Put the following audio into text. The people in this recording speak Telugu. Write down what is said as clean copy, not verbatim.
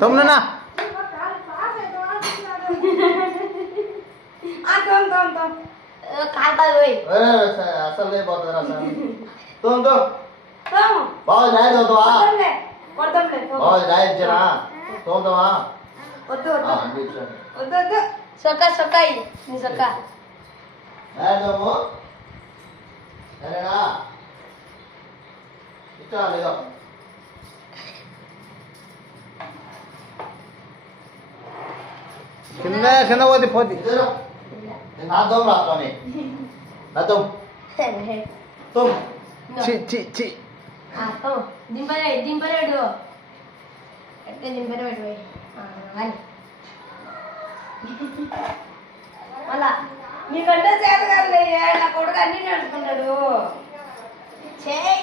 తమ్మునా అసలు లేకపోతుంది బాగా రాయి చదువుతావా బాగా రాయి ఇచ్చారా చదువుతావా సొక్క సొక్క నీ సొక్క రాయడము సరేనా ఇచ్చా లేదో కింద కింద పోతే పోతే నా దోమ రాత్రి నా దోమ తుమ్ చి చి చి దింపలేడు ఎట్టే దింపలేడు మళ్ళా మీకంటే చేత కాదు నా కొడుకు అన్ని నడుచుకుంటాడు చేయి